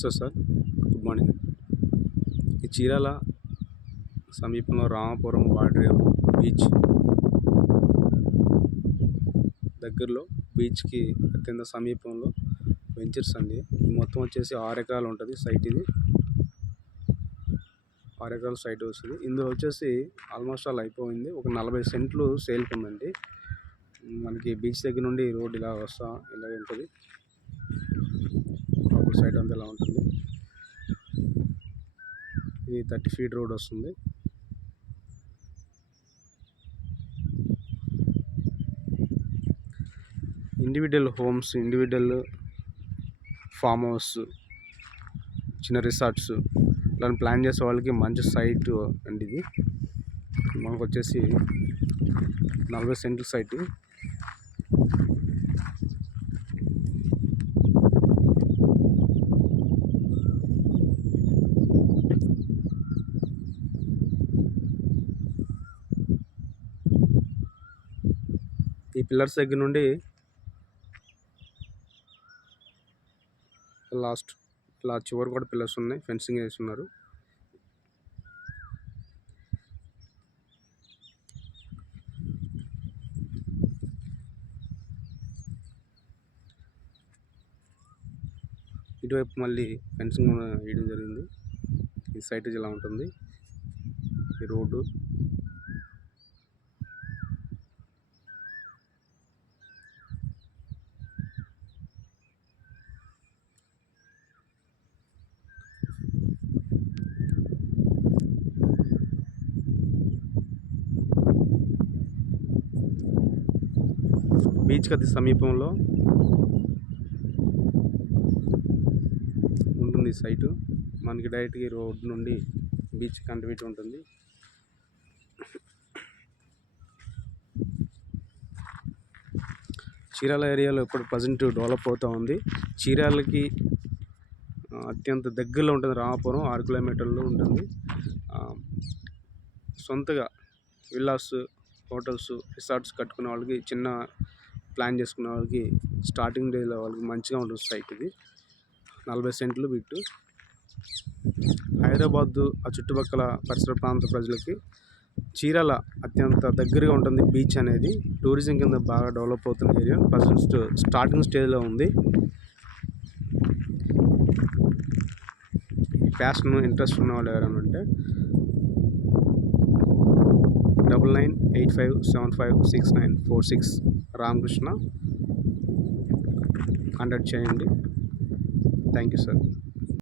Sir good morning. ఈ చీరాల సమీపంలో Ramapuram Vadrevu beach దగ్గరలో బీచ్కి అత్యంత సమీపంలో వెంచర్స్ అండి. ఇది మొత్తం వచ్చేసి 6 ఎకరాలు ఉంటుంది సైట్. ఇది 6 ఎకరాల సైట్ వస్తుంది. ఇందులో వచ్చేసి ఆల్మోస్ట్ ఆల్ అయిపోయింది. ఒక 40 సెంట్లు సేల్కి ఉందండి. మనకి బీచ్ దగ్గర నుండి రోడ్ ఇలా ఉంటుంది. లోపల సైడ్ అంతా ఇలా ఉంటుంది. ఇది 30 ఫీట్ రోడ్ వస్తుంది. Individual homes, individual farm house, చిన్న రిసార్ట్స్ ఇలా ప్లాన్ చేసే వాళ్ళకి మంచి సైట్ అండి. ఇది మనకు వచ్చేసి 40 సెంట్ల సైట్. ఈ పిల్లర్స్ దగ్గర నుండి ఇలా చివరి కూడా పిల్లర్స్ ఉన్నాయి. ఫెన్సింగ్ వేసి ఉన్నారు. ఇటువైపు మళ్ళీ ఫెన్సింగ్ వేయడం జరిగింది. ఈ సైట్ ఇలా ఉంటుంది. ఈ రోడ్డు బీచ్కి అతి సమీపంలో ఉంటుంది సైటు. మనకి డైరెక్ట్గా రోడ్ నుండి బీచ్ కనెక్టివిటీ ఉంటుంది. చీరాల ఏరియాలో ఇప్పుడు ప్రజెంట్ డెవలప్ అవుతూ ఉంది. చీరాలకి అత్యంత దగ్గరలో ఉంటుంది రామాపురం. 6 కిలోమీటర్లు ఉంటుంది. సొంతగా విల్లాస్, హోటల్స్, రిసార్ట్స్ కట్టుకునే వాళ్ళకి, చిన్న ప్లాన్ చేసుకునే వాళ్ళకి స్టార్టింగ్ డేలో వాళ్ళకి మంచిగా ఉంటుంది సైట్. ఇది 40 సెంట్లు బిట్టు. హైదరాబాదు ఆ చుట్టుపక్కల పరిసర ప్రాంత ప్రజలకి చీరాల అత్యంత దగ్గరగా ఉంటుంది. బీచ్ అనేది టూరిజం కింద బాగా డెవలప్ అవుతున్న ఏరియా. ప్రజెంట్ స్టార్టింగ్ స్టేజ్లో ఉంది. ప్యాషన్, ఇంట్రెస్ట్ ఉన్న వాళ్ళు ఎవరైనా ఉంటే 9985756946 రామకృష్ణ కాంటాక్ట్ చేయండి. Thank you sir.